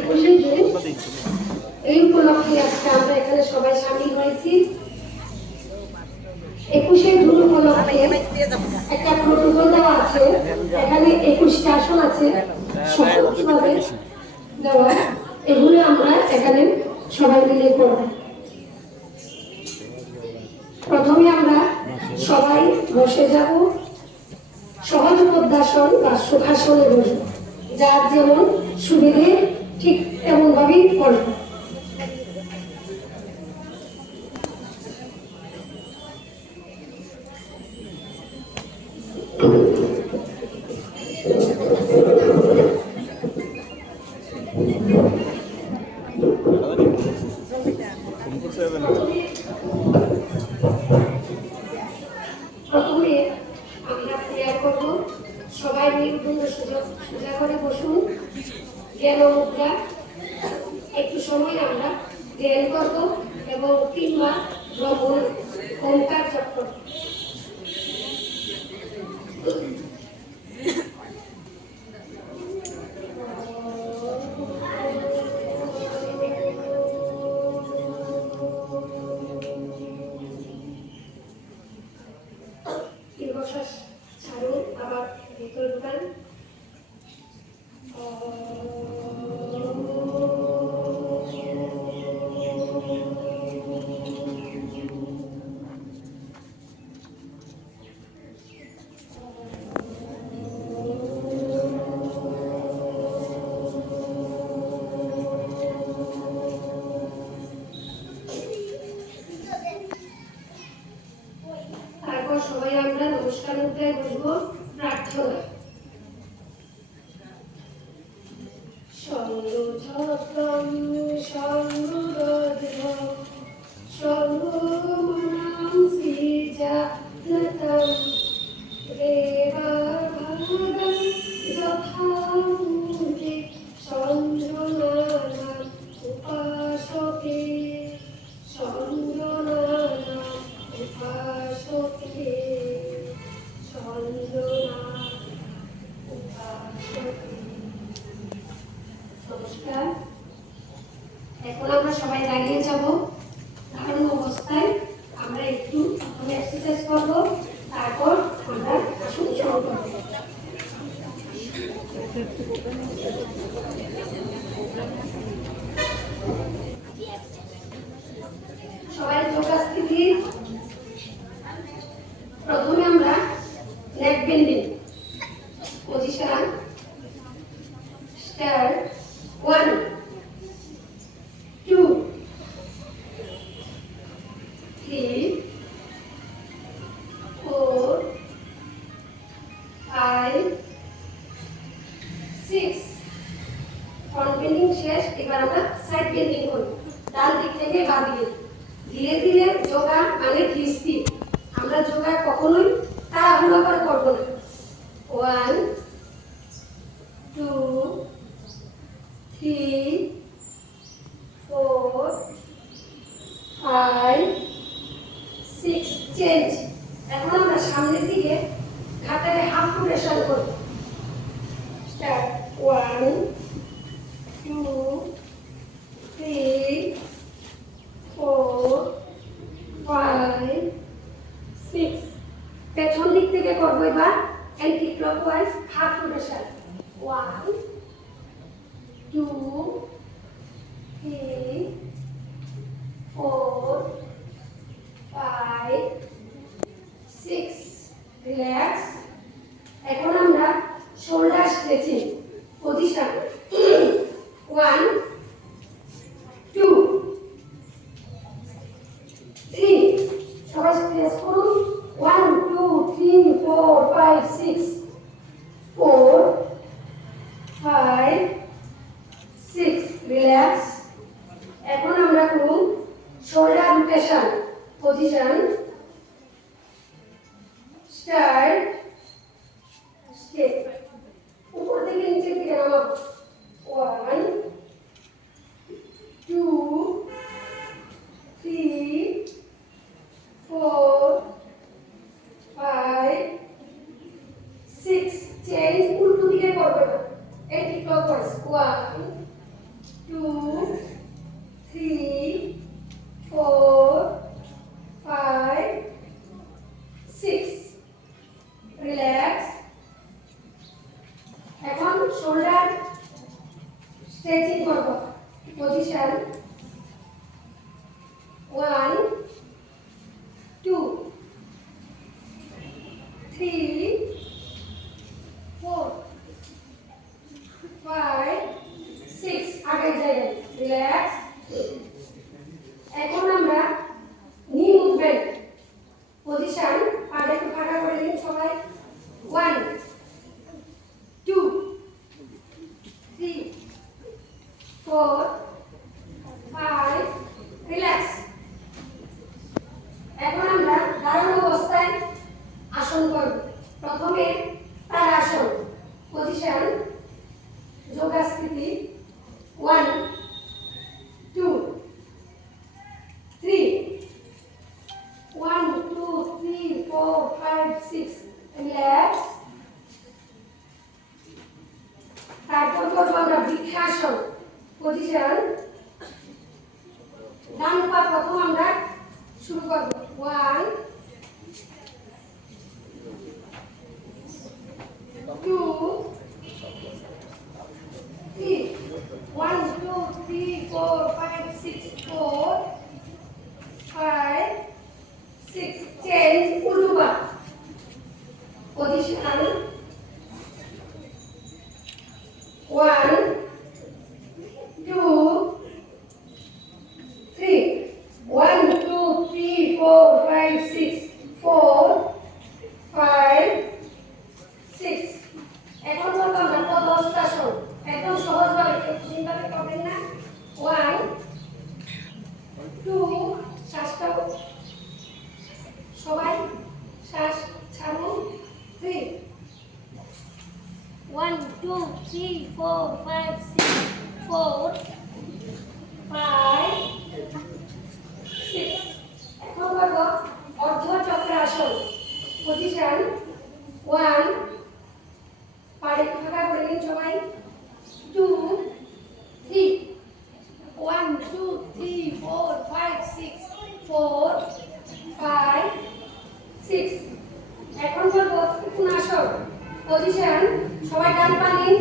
21শে June, এই উপলক্ষে আজকে আমরা এখানে সবাই সামিল হয়েছি। 21শে জুন উপলক্ষে একটা প্রটোকল দেওয়া আছে, এখানে 21টা আসন আছে সহজভাবে দেওয়া, এগুলো আমরা এখানে সবাই মিলে করব। প্রথমে আমরা সবাই বসে যাব, সহজ পদ্মাসন বা সুখাসনে বসব, যার যেমন সুবিধে ঠিক তেমন ভাবেই করব। প্রথমে আমরা ক্রিয়া করব, সবাই নির্বন্ধ সোজা করে বসুন, জ্ঞান মুদ্রা। একটু সময় আমরা ধ্যান করব এবং 3 বার ভ্রমণ ওমকার জপ করব। দীর্ঘশ্বাস ছাড়ুন, আবার ভিতর ঢুকান। তারপর সবাই আমরা নমস্কার মুদ্রায় বসবো, প্রার্থনা। সর্বছত্রম সর্বদর্ভ সর্বমনাং শ্রীজানতম দেবাভাগং যথামূর্তি সঞ্জনানাম উপাসতে সঞ্জনানাম উপাসতে সঞ্জনানাম উপাসতে। নমস্কার। এখন আমরা সবাই দাঁড়িয়ে যাব, দাঁড়ানো অবস্থায় আমরা একটু প্রথমে এক্সারসাইজ করব, তারপর আমরা আসন শুরু করব। সবাই যোগাস্থিতি। প্রথমে আমরা neck bending position, start. 1 2 3 4 5 6। Front bending শেষ, এবার আমরা সাইড বেন্ডিং করব, ডান দিক থেকে বাম দিকে। ধীরে ধীরে যোগা মানে ধীর, আমরা যোগা কখনোই তাড়াহুড়ো করে করব না। 1 2 3 4 5 6। চেঞ্জ। এখন আমরা সামনের দিকে ঘাটারে হাফ রোটেশন করব। স্টার্ট। 1 2 3 4 5 6। পেছন দিক থেকে করবো এবার anti clockwise half rotation. 1 2 3 4 5 6। Relax. এখন আমরা শোল্ডার স্ট্রেচিং পজিশন। 1 2 3। সবাই স্ট্রেচ করুন। 1 2 3 4 5 6 4 5 6। রিল্যাক্স। এখন আমরা করব shoulder rotation position. Start. Step. উপর থেকে নিচের দিকে নামাবো। 1 শোল্ডার স্ট্রেচিং করব। পজিশন 1 2 3 4 5 6 আগের জায়গায় রিল্যাক্স। এখন আমরা নি মুভমেন্ট। পজিশন পাটা একটু ফাঁকা করে দিন সবাই। 1 2 3 4 5 রিল্যাক্স। এখন আমরা দাঁড়ানো অবস্থায় আসন করব। প্রথমে তাড়াসন। Position যোগাস্থিতি 1 2 3 1 2 3 4 5 6 relax. তারপর করব আমরা বৃক্ষাসন। পজিশন ডান পা প্রথম আমরা শুরু করব। 1 2 3 1 2 3 4 5 6 4 5 6 চেঞ্জ উল্টো পা। পজিশন 1 2 3 1 2 3 4 5 6 4 5 6 এখন করব আমরা পদ্মাসন। একদম সহজভাবে কেউ চিন্তাতে করবেন না। 1 2 শ্বাসটা সবাই শ্বাস ছাড়ুন। 3 1 2 3 4 5 6 4 5 6 এখন করব অর্ধ চক্রাসন। পজিশন 1 পাড়ে ফাঁকা করে দিন সবাই। 2 3 1 2 3 4 5 6 4 5 6 এখন করব ত্রিকোণাসন। পজিশন সবাই ডান পা নিন।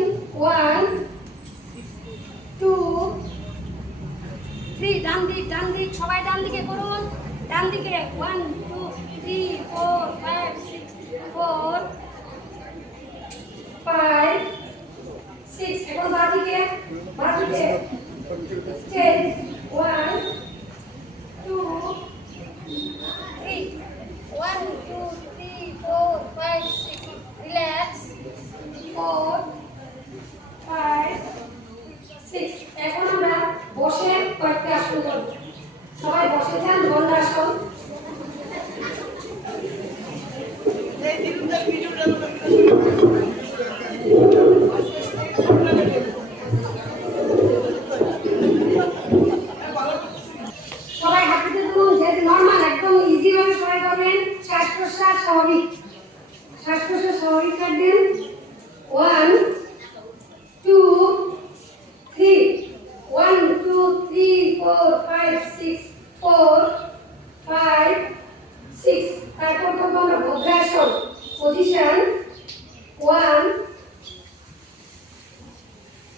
1 2 3 ডান দিক সবাই ডান দিকে করুন। ডান দিকে 1 2 3 4 5 6 4 5 6 এখন বাঁ দিকে চেঞ্জ 1 2 3 1 2 3 4 5 6 রিল্যাক্স 4 5 6 এখন আমরা বসে কয়েকটা আসন করব। সবাই বসে যান। দণ্ডাসন। সবাই হাঁটুতে তুলুন। যে নরমাল একদম ইজি ভাবে সবাই করবেন। শ্বাস প্রশ্বাস স্বাভাবিক। শ্বাস প্রশ্বাস স্বাভাবিক রাখবেন। 1 2 3 1 2 3 4 5 6 4 5 6 তারপর করব আমরা ভদ্রাসন। পজিশন 1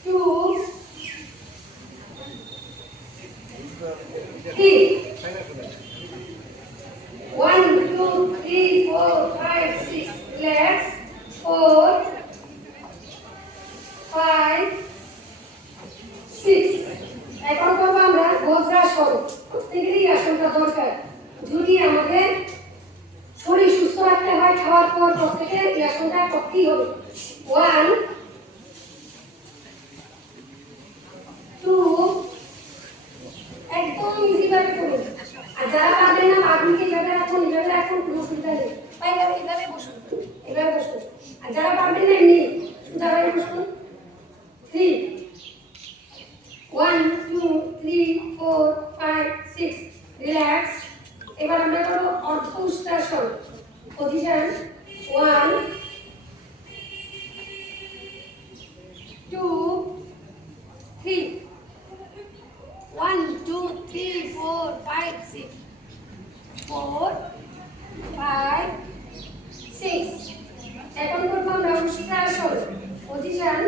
2 3 1 2 3 4 5 6 রিল্যাক্স 4 5 6 এখন করব আমরা বজ্রাসন। প্রত্যেকেরই আসনটা দরকার। যদি আমাদের শরীর সুস্থ রাখতে হয় খাওয়ার পর প্রত্যেকের এই আসনটা করতেই হবে। 1 2 একদম ইজি ভাবে করুন। আর যারা পারবেন না আপনিকে এভাবে রাখুন কোনো অসুবিধা নেই। এভাবে বসুন। আর যারা পারবেন না এমনি সোজাভাবে বসুন। 3 1 2 3 4 5 6 রিল্যাক্স। এবার আমরা করব অর্ধ উষ্ট্রাসন। পজিশন 1 2 3 1 2 3 4 5 6 4 5 6 এখন করব আমরা উষ্ট্রাসন। পজিশন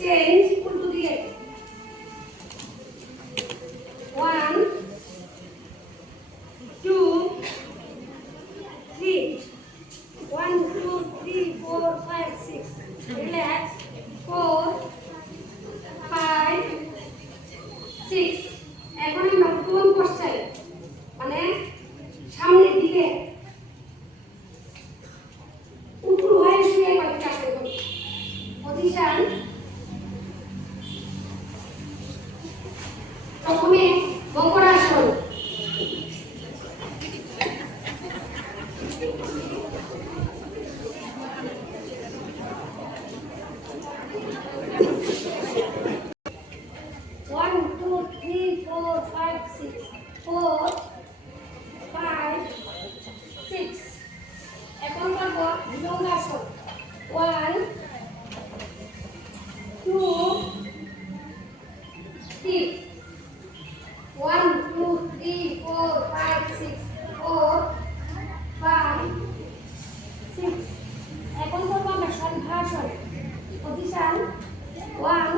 চেঞ্জ উল্টো দিকে 1 2 3 1 2 3 4 5 6 রিল্যাক্স 4 5 6 এখন আমরা কোন পশ্চারে মানে সামনের দিকে উপর হয়ে শুয়ে পড়তে আসবে পজিশন প্রথমে বক্রাসন এখন করব ভুজঙ্গাসন 1 2 3 1 2 3 4 5 6 4 5 6 এখন করব আমরা শঙ্খাসন পজিশন 1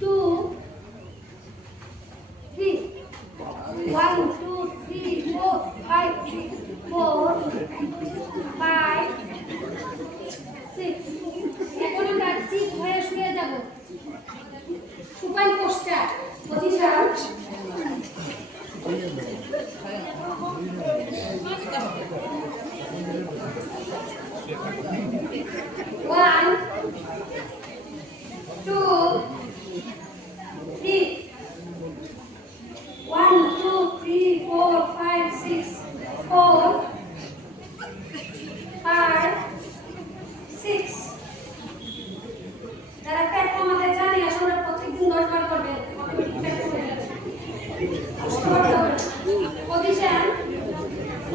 2 3 1 2 3 4 5 6 4 5 6 এখন আমরা চিত হয়ে শুয়ে যাব সুপাইন পোস্টার পজিশন 1 2 3 1 2 3 4 5 6 4 5 6 যারা পেট কমাতে চান আসলে প্রত্যেকদিন 10 বার করবেন পজিশন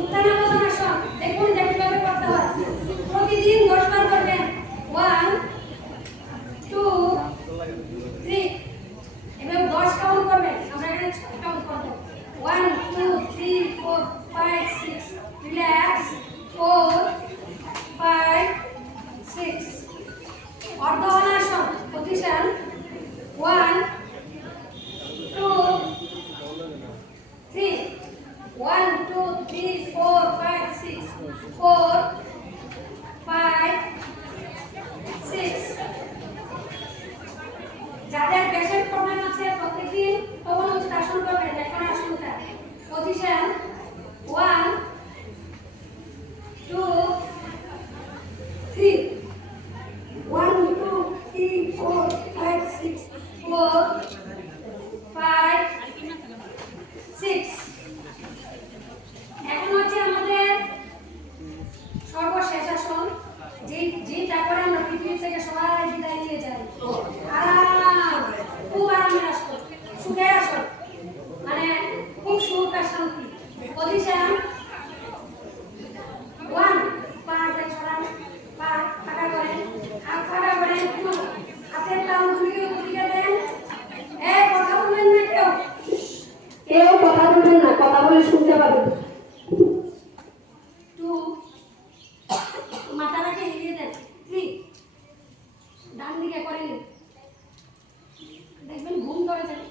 উত্তানাবধানাসন দেখুন কিভাবে করতে হয় প্রতিদিন 10 বার করবেন 1 2 3 এভাবে 10 কাউন্ট করবেন আমরা এখানে 6 কাউন্ট করব 1 2 3 4 5 6 রিল্যাক্স 4 5 6 অর্ধহলাসন পজিশন 1 2 3 1 2 3 4 5 6 4 5 6 যাদের গ্যাসের প্রবলেম আছে প্রত্যেকদিন আসন করবেন এখন আসনটা পজিশন 1 2 3 1 2 3 4 5 6 4 5 6 এখন হচ্ছে আমাদের সর্বশেষ আসন যেটা করে আমরা পৃথিবী থেকে সবাই বিদায় নিয়ে যাই আরাম খুব আরামের আসন সুখের আসন মানে খুব সুখ আর শান্তি পজিশন 1 পাটা ছড়ান পা ফাঁকা করেন হাত ফাঁকা করেন হাতের টান দুদিকে দেন কথা বলবেন না কেউ কথা বলবেন না কথা বলে শুনতে পাবেন মাথাটাকে হিলিয়ে দেন 3 ডান দিকে করেন দেখবেন ঘুম ধরে যাবে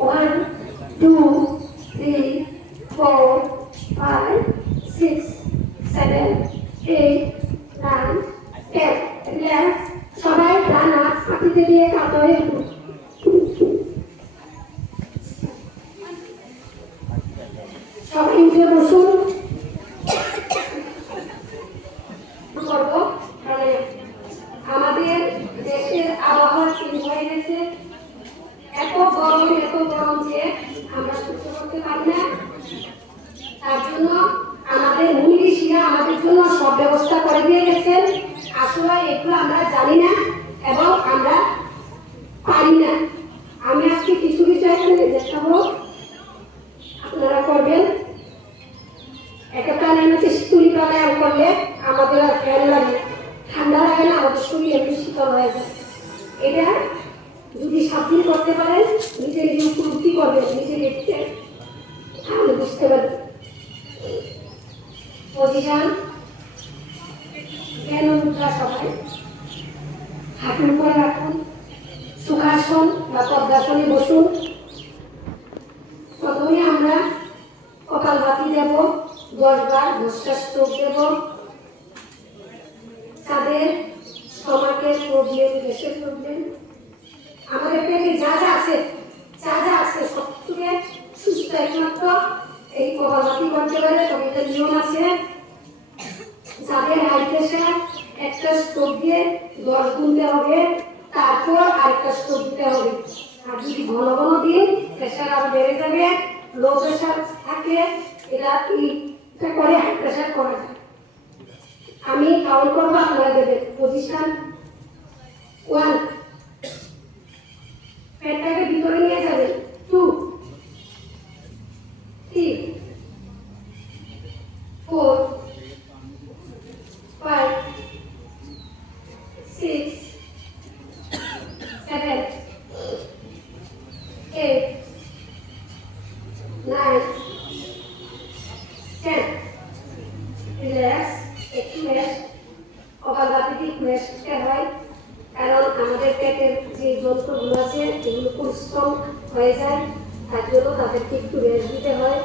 1 2 3 4 5 6 7 8 9 10 রিল্যাক্স সবাই ডান হাত মাটিতে দিয়ে কাত হয়ে সবাই উঠে বসুন করব আমাদের দেশের আবহাওয়া চেঞ্জ হয়ে গেছে এত গরম যে আমরা সহ্য করতে পারি না তার জন্য আমাদের মুনি ঋষিরা আমাদের জন্য সব ব্যবস্থা করে দিয়ে গেছেন আসলে এগুলো আমরা জানি না এবং আমরা পারি না আমি আজকে কিছু বিষয় এখানে দেখাবো আপনারা করবেন একটা নাম হচ্ছে শীতলী প্রাণায়াম করলে আমাদের আর ফ্যান লাগে ঠান্ডা লাগে না আমাদের শরীর এমনি শীতল হয়ে যায় এটা যদি 7 দিন করতে পারেন নিজের উপলব্ধি করবেন নিজের বুঝতে পারবে। পজিশন জ্ঞান মুদ্রা, সবাই হাঁটুর উপরে রাখুন, সুখাসন বা পদ্মাসনে বসুন। প্রথমে আমরা কপালভাতি দেব 10 বার, 10টা স্ট্রোক দেব। তাদের স্টমাকের প্রবলেম, গ্যাসের প্রবলেম, আমাদের পেটে যা যা আছে সব থেকে সুস্থ একমাত্র এই কপালভাতি করতে পারে। তবে এটা নিয়ম আছে, যাদের হাই প্রেশার একটা স্ট্রোক দিয়ে 10 গুনতে হবে, তারপর আরেকটা স্ট্রোক দিতে হবে। আর যদি ঘন ঘন দিন প্রেশার আরো বেড়ে যাবে, লো প্রেশার থাকে, এটা করে হাই প্রেশার করা যায়। আমি কাউন্ট করবো, আপনারা দেবেন। পজিশন 1, পেটটাকে ভিতরে নিয়ে যাবেন। 2, 3, 4, 5, 6, 7, 8, 9, 10। রিল্যাক্স, একটু রেস্ট। কপালভাতি রেস্টটা হয় কারণ আমাদের পেটের যে যন্ত্রগুলো আছে এগুলো পরিশ্রম হয়ে যায়, তার জন্য তাদেরকে একটু রেস্ট দিতে হয়।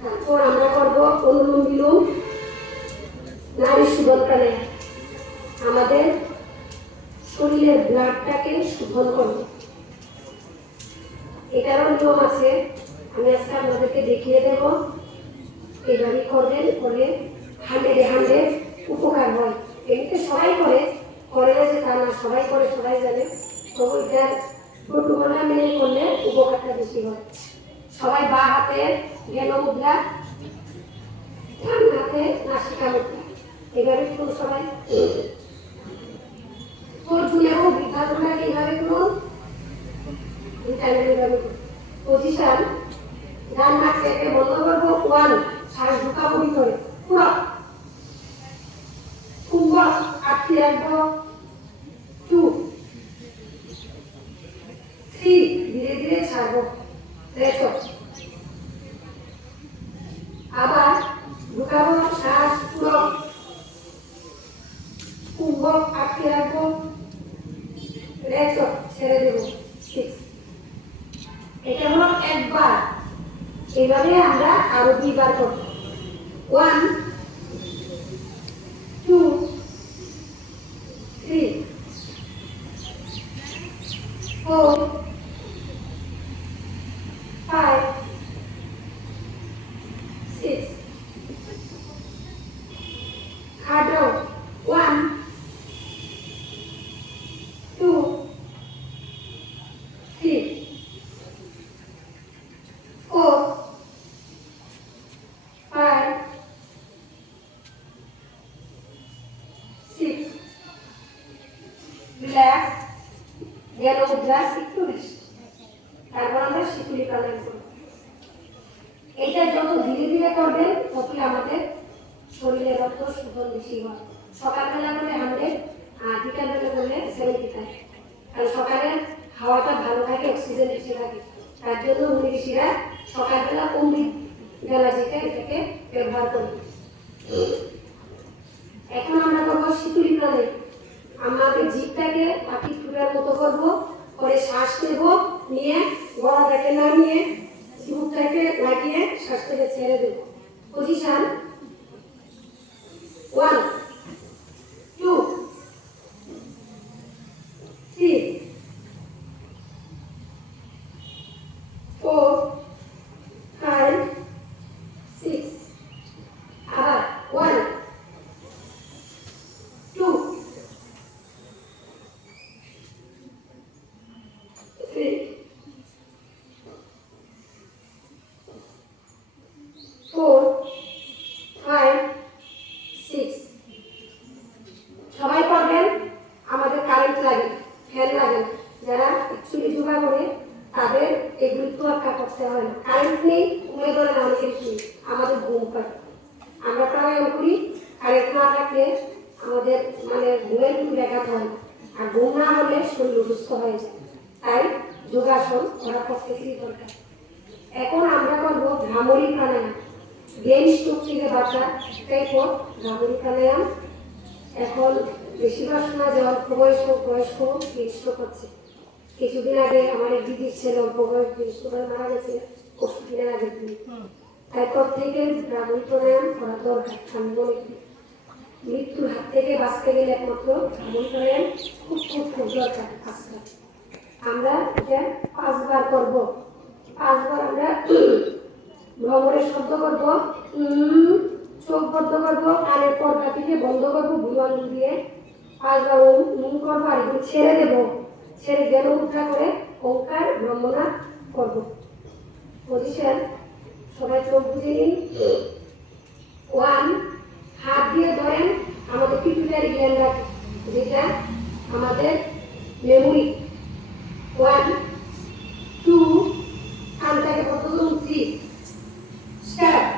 তারপর আমরা করবো অনুলোম বিলোম, নারী শোধন প্রাণায়াম। আমাদের শরীরের ব্লাডটাকে শোধন করবে, এটারও নিয়ম আছে, আমি আজকে আপনাদেরকে দেখিয়ে দেব। এইভাবেই করবেন, করে 100 উপকার হয়। এমনিতে সবাই করে না যে তা না, সবাই করে, সবাই জানে। তবু এটার প্রটোকলটা মেনে করলে উপকারটা বেশি হয়। সবাই বা হাতে জ্ঞান মুদ্রা, ডান হাতে নাসিকা মুদ্রা, এভাবে করুন সবাই। অর্জুনেও বৃদ্ধাগুলাকে এইভাবে করুন, এইভাবে করুন। পজিশন ডান হাতটাকে বন্ধ করবো। 1, শ্বাস ঢুকাবো ভিতরে, পুরো কুম্ভক আটকে রাখবো। 2, 3, ধীরে ধীরে ছাড়বো, রেখো। আবার ঢুকাবো, শ্বাস পুরো কুম্ভক আটকে রাখবো, রেখো, ছেড়ে দেবো। 6। এটা হলো একবার। এইভাবে আমরা আরো 2 বার করবো। 1, 2, 3, 4, 5, 6। খাটো। 1, 2, 3, 4, 5, 6। রিল্যাক্স, জ্ঞান মুদ্রা, একটু রেস্ট। তারপর আমরা শিকুলি প্রাণায়াম করব। এটা যত ধীরে ধীরে করবেন ততই আমাদের শরীরে রক্ত শোধন বেশি হয়। সকালবেলা করে 100, আর বিকালবেলা করলে 75। কারণ সকালে হাওয়াটা ভালো থাকে, অক্সিজেন বেশি থাকে, তার জন্য মনীষীরা সকালবেলা অমৃত বেলা যেটা, এটাকে ব্যবহার করি। এখন আমরা করবো শিকুলি প্রাণায়াম। আমাদের জিভটাকে পাখি ফুটার মতো করবো, করে শ্বাস নেব, নিয়ে গলা থেকে নামিয়ে মুখটাকে লাগিয়ে শ্বাসটাকে ছেড়ে দেব। পজিশন 1, 2, 3, 4, 5, 6। আবার 1, 2, 3, 4, 5, 6। সবাই পারবেন। আমাদের কারেন্ট লাগে, ফ্যান লাগে। যারা অ্যাকচুয়ালি যোগা করে তাদের এগুলি তোয়াক্কা করতে হয় না। কারেন্ট নেই, ঘুমে ধরে না, অনেকের কি আমাদের ঘুম পায়। আমরা প্রাণায়াম করি, কারেন্ট না থাকলে আমাদের ঘুমের খুব ব্যাঘাত হয়, আর ঘুম না হলে শরীর অসুস্থ হয়ে যায়। তাই যোগাসন করা প্রত্যেকেরই দরকার। এখন আমরা করবো ভ্রামরী প্রাণায়াম, ব্রেন স্ট্রোক থেকে বাঁচা টাইপ অফ ভ্রামরী প্রাণায়াম। এখন বেশিরভাগ সময় যে অল্প বয়স্ক স্ট্রোক হচ্ছে। কিছুদিন আগে আমার এক দিদির ছেলে অল্প বয়স করে মারা গেছে, পরশু দিনের আগের দিন। তারপর থেকে ভ্রামরী প্রাণায়াম করা দরকার। আমি মনে করি মৃত্যুর হাত থেকে বাঁচতে গেলে একমাত্র ভ্রামরী প্রাণায়াম খুব খুব খুব দরকার। আজকাল আমরা এটা 5 বার করব। 5 বার আমরা ভ্রমণের শব্দ করব, চোখ বন্ধ করবো, কানের পর্দা থেকে বন্ধ করবো বুড়ো আঙুল দিয়ে। 5 বার করবো আর এগুলো ছেড়ে দেবো। ছেড়ে গেল উঠা করে ওঙ্কার ব্রহ্মণা করবো। পজিশন সবাই চোখ বুঝে নিন। 1, হাত দিয়ে ধরেন আমাদের পিটুইটারি গ্ল্যান্ড, যেটা আমাদের মেমোরি। 1, 2, কানটাকে বন্ধ করুন। 3, স্টার্ট।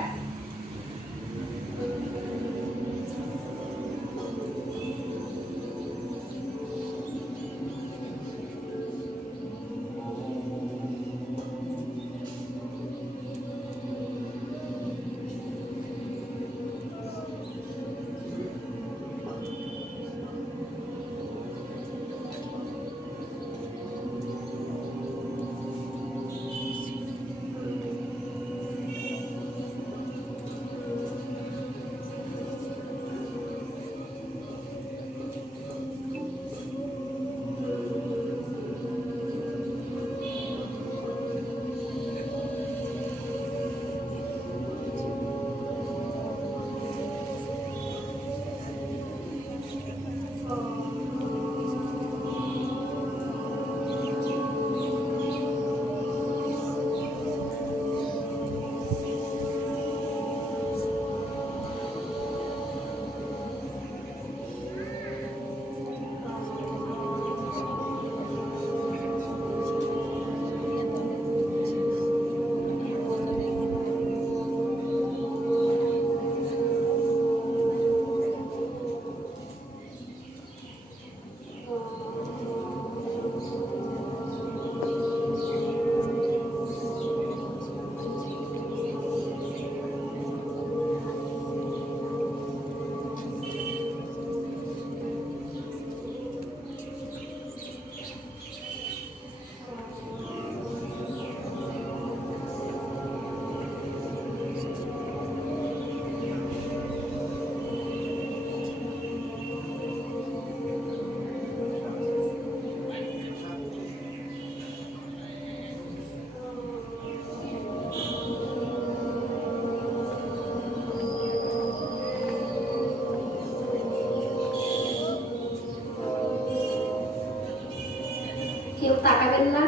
কেউ তাকাবেন না,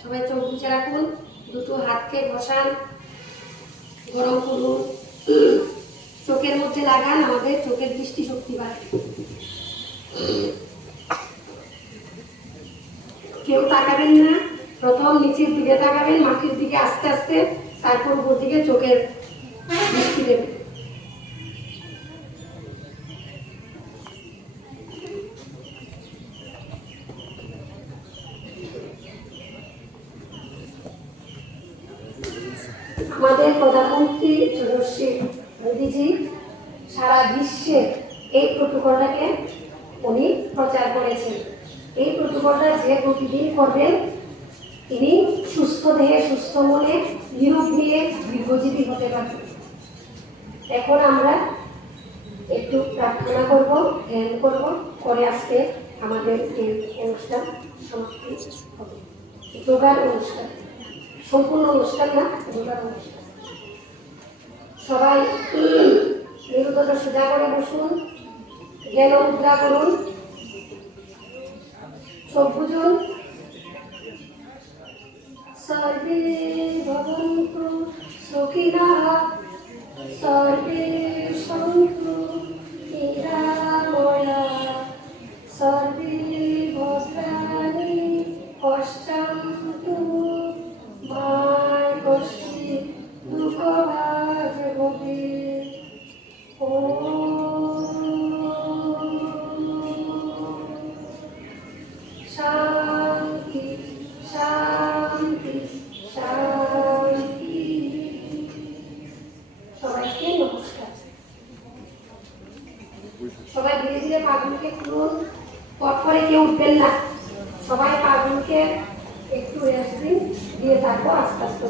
সবাই চোখ বুজে রাখুন। দুটো হাতকে বসান, গরম করুন, চোখের মধ্যে লাগান, আমাদের চোখের দৃষ্টি শক্তি বাড়ে। কেউ তাকাবেন না, প্রথম নিচের দিকে তাকাবেন, মাটির দিকে আস্তে আস্তে, তারপর উপর দিকে চোখের দৃষ্টি দেবেন। আমাদের প্রধানমন্ত্রী যশস্বী মোদীজি সারা বিশ্বে এই প্রটোকলটাকে উনি প্রচার করেছেন। এই প্রটোকলটা যে প্রতিদিন করবেন তিনি সুস্থ দেহে সুস্থ মনে নিরোগ নিয়ে দীর্ঘজীবী হতে পারবেন। এখন আমরা একটু প্রার্থনা করব, ধ্যান করব, করে আজকে আমাদের এই অনুষ্ঠান সমাপ্তি হবে। যোগার অনুষ্ঠান, সম্পূর্ণ অনুষ্ঠান না, যোগার অনুষ্ঠান। সবাই মেরুদণ্ড সোজা করে বসুন, জ্ঞান মুদ্রা করুন, চোখ বুঝুন। সর্বে ভবন্তু সুখিনঃ, সর্বে সন্তু নিরাময়াঃ, সর্বে ভদ্রাণি পশ্যন্তু মা কশ্চিৎ দুঃখভাগ্ ভবেৎ। শান্তি শান্তি শান্তি। ধীরে পাগুলোকে খুলুন, পট করে কেউ উঠবেন না, সবাই পাগুলোকে একটু রেস্ট দিন, দিয়ে থাকবো আস্তে আস্তে।